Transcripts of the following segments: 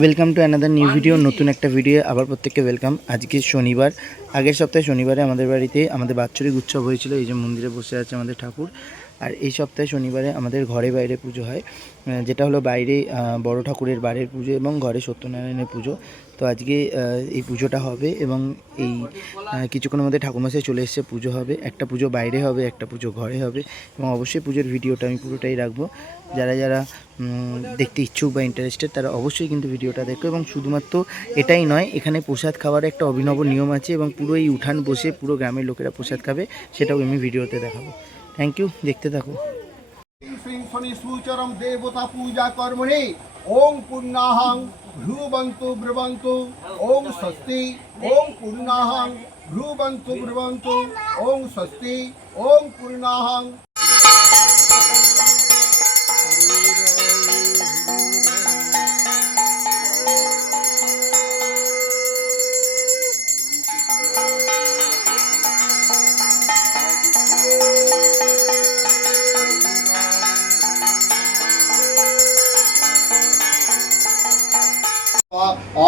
Welcome to another new video. নতুন একটা video আবার প্রত্যেককে ওয়েলকাম। আজকে শনিবার, আগের সপ্তাহে শনিবারে আমাদের বাড়িতে আমাদের বাৎসরিক উৎসব হয়েছিল। এই যে মন্দিরে বসে আছে আমাদের ঠাকুর। আর এই সপ্তাহে শনিবারে আমাদের ঘরে বাইরে পুজো হয়, যেটা হলো বাইরে বড় ঠাকুরের বাড়ির পুজো এবং ঘরে সত্যনারায়ণের পুজো। তো আজকে এই পুজোটা হবে এবং এই কিছুক্ষণের মধ্যে ঠাকুরমশাই চলে এসছে, পুজো হবে। একটা পুজো বাইরে হবে, একটা পুজো ঘরে হবে এবং অবশ্যই পুজোর ভিডিওটা আমি পুরোটাই রাখবো। যারা যারা দেখতে ইচ্ছুক বা ইন্টারেস্টেড তারা অবশ্যই কিন্তু ভিডিওটা দেখো। এবং শুধুমাত্র এটাই নয়, এখানে প্রসাদ খাওয়ার একটা অভিনব নিয়ম আছে এবং পুরো এই উঠান বসে পুরো গ্রামের লোকেরা প্রসাদ খাবে, সেটাও আমি ভিডিওতে দেখাবো। থ্যাংক ইউ, দেখতে থাকো। সুচরম দেবতা পূজা কর্মণি ওং পূর্ণাহং ভ্রুবন্তু ব্রুবন্তু ওং স্বস্তি ওং পূর্ণাহং ভ্রুবন্তু ব্রুবন্তু ওং স্বস্তি ওং পূর্ণাহং।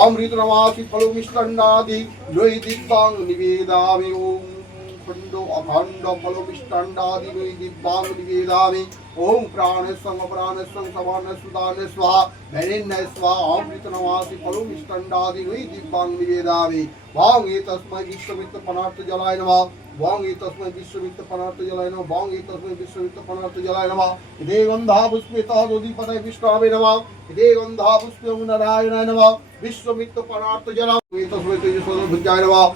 অমৃতমাসি ফলো মিষ্টান্নাদি নৈদিব্যাং নিবেদামি ওং খণ্ড অখণ্ড ফলো মিষ্টান্নাদি নৈদিব্যাং নিবেদামি ওং প্রাণস্বং অপ্রাণস্বং সমানস্বদান স্বাহা ভেনেন্নয় স্বাহা অমৃতমাসি ফলো মিষ্টান্নাদি নৈদিব্যাং নিবেদামি ওং এতস্मै বিশ্বমিত্র পনার্থ জলায় নমঃ ওং এতস্मै বিশ্বমিত্র পনার্থ জলায় নমঃ ওং এতস্मै বিশ্বমিত্র পনার্থ জলায় নমঃ ইদে গন্ধা পুষ্পে তদোদিপদায় বিষ্ণবে নমঃ ইদে গন্ধা পুষ্পে নারায়ণায় নমঃ বিশ্বমিত্র পনার্থ জলায় এতস্मै তেজসোদর ভুজায় নমঃ।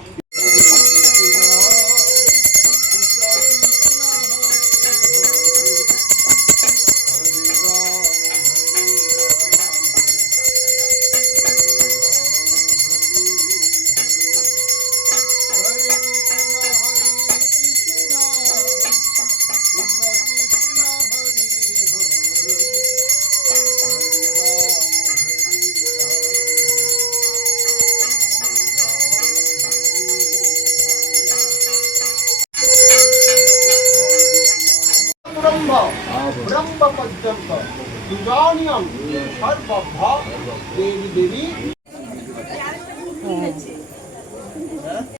ব্রহ্ম পর্যন্ত পূজনীয়ং সর্বভা দেবী দেবী।